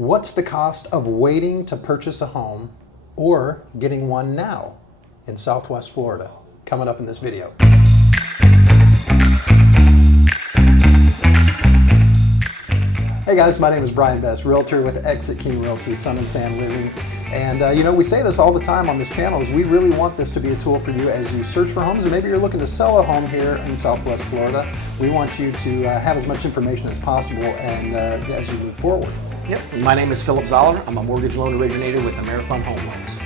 What's the cost of waiting to purchase a home or getting one now in Southwest Florida? Coming up in this video. Hey guys, my name is Brian Best, Realtor with Exit King Realty, Sun and Sand Living. And we say this all the time on this channel, is we really want this to be a tool for you as you search for homes, and maybe you're looking to sell a home here in Southwest Florida. We want you to have as much information as possible and as you move forward. Yep, my name is Phillip.Zaller. I'm a mortgage loan originator with Amerifund Home Loans.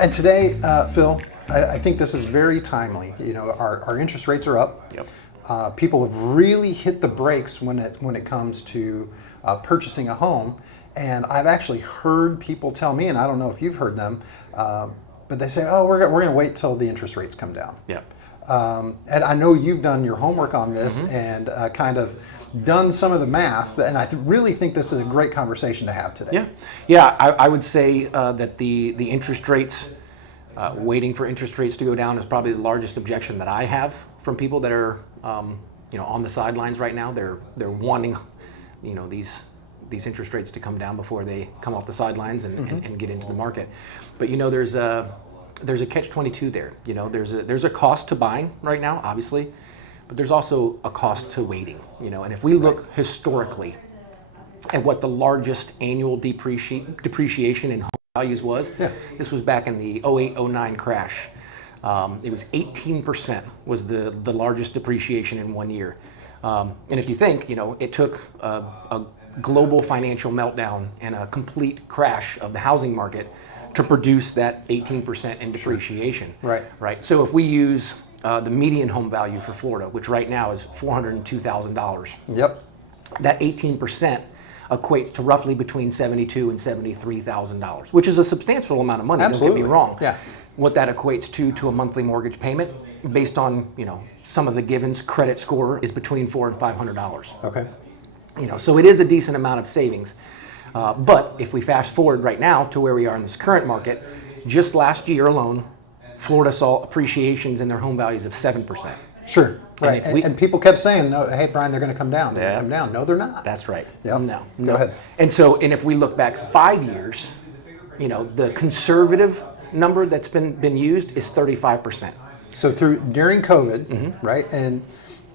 And today, Phil, I think this is very timely. Our interest rates are up. Yep. People have really hit the brakes when it comes to purchasing a home. And I've actually heard people tell me, and I don't know if you've heard them, but they say, oh, we're going to wait till the interest rates come down. Yeah. And I know you've done your homework on this and kind of done some of the math, and I really think this is a great conversation to have today. Yeah. I would say that the interest rates, waiting for interest rates to go down is probably the largest objection that I have from people that are on the sidelines right now. They're wanting these interest rates to come down before they come off the sidelines and get into the market. But there's a catch-22 there. There's a cost to buying right now, obviously, but there's also a cost to waiting. And if we look historically at what the largest annual depreciation in home values was, this was back in the 08-09 crash. It was 18% was the largest depreciation in 1 year. And if you think, it took a global financial meltdown and a complete crash of the housing market to produce that 18% in depreciation. Right. Right. So if we use the median home value for Florida, which right now is $402,000. Yep. That 18% equates to roughly between $72,000 and $73,000, which is a substantial amount of money. Absolutely. Don't get me wrong. Yeah. What that equates to a monthly mortgage payment, based on some of the givens, credit score is between $400 and $500. Okay. So it is a decent amount of savings. But if we fast forward right now to where we are in this current market, just last year alone, Florida saw appreciations in their home values of 7%. Sure. Right. And people kept saying, "No, hey Brian, they're going to come down. They're going to come down." No, they're not. That's right. Yep. No. Go ahead. And if we look back 5 years, the conservative number that's been used is 35%. So during COVID, right? And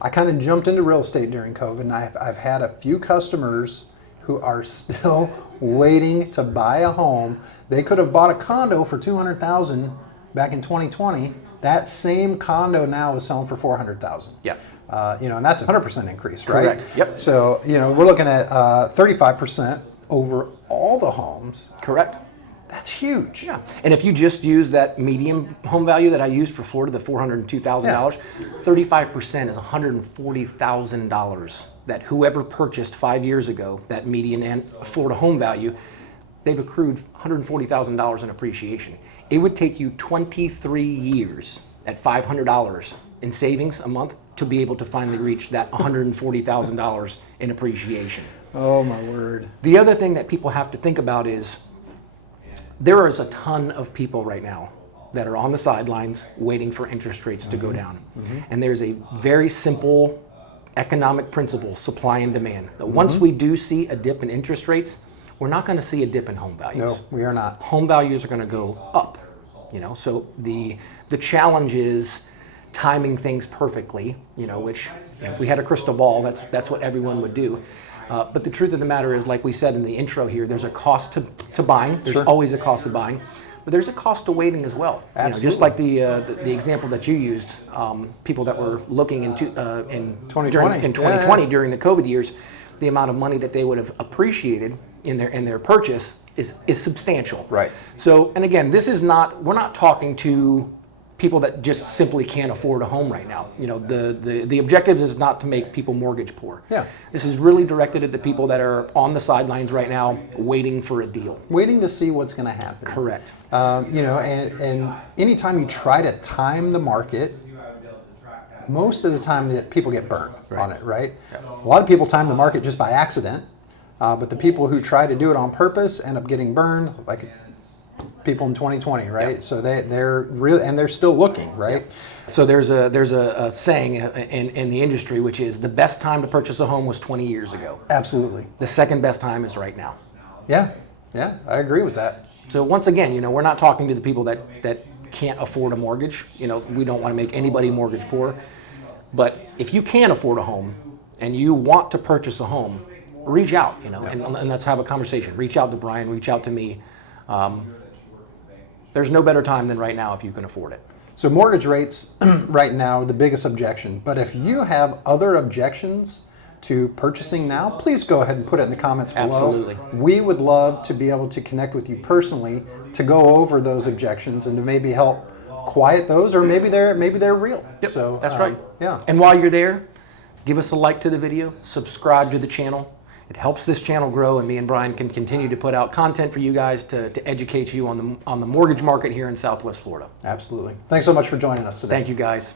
I kind of jumped into real estate during COVID, and I've had a few customers who are still waiting to buy a home. They could have bought a condo for $200,000 back in 2020. That same condo now is selling for $400,000. Yeah. And that's a 100% increase, right? Correct. Yep. So we're looking at 35% over all the homes. Correct. That's huge. Yeah. And if you just use that median home value that I used for Florida, the $402,000, 35% is $140,000 that whoever purchased 5 years ago, that median and Florida home value, they've accrued $140,000 in appreciation. It would take you 23 years at $500 in savings a month to be able to finally reach that $140,000 in appreciation. Oh my word. The other thing that people have to think about is there is a ton of people right now that are on the sidelines waiting for interest rates to go down. And there's a very simple economic principle, supply and demand. That once we do see a dip in interest rates, we're not going to see a dip in home values. No, we are not. Home values are going to go up. So the challenge is timing things perfectly, which if we had a crystal ball, that's what everyone would do. But the truth of the matter is, like we said in the intro here, there's a cost to buying. There's always a cost to buying, but there's a cost to waiting as well. Absolutely. Just like the example that you used, people that were looking in 2020 during the COVID years, the amount of money that they would have appreciated in their purchase is substantial. Right. So, and again, we're not talking to people that just simply can't afford a home right now. The objective is not to make people mortgage poor. Yeah. This is really directed at the people that are on the sidelines right now waiting for a deal. Waiting to see what's going to happen. Correct. And anytime you try to time the market, most of the time that people get burned on it, right? Yeah. A lot of people time the market just by accident, but the people who try to do it on purpose end up getting burned. Like people in 2020, right? Yep. So they're real, and they're still looking, right? So there's a saying in the industry, which is the best time to purchase a home was 20 years ago. Absolutely. The second best time is right now. Yeah, I agree with that. So once again, we're not talking to the people that can't afford a mortgage. We don't want to make anybody mortgage poor. But if you can afford a home and you want to purchase a home, reach out, and let's have a conversation. Reach out to Brian, reach out to me. There's no better time than right now if you can afford it. So mortgage rates right now are the biggest objection. But if you have other objections to purchasing now, please go ahead and put it in the comments below. Absolutely. We would love to be able to connect with you personally to go over those objections and to maybe help quiet those, or maybe they're real. Yep, so that's right. Yeah. And while you're there, give us a like to the video, subscribe to the channel. It helps this channel grow, and me and Brian can continue to put out content for you guys to educate you on the mortgage market here in Southwest Florida. Absolutely. Thanks so much for joining us today. Thank you, guys.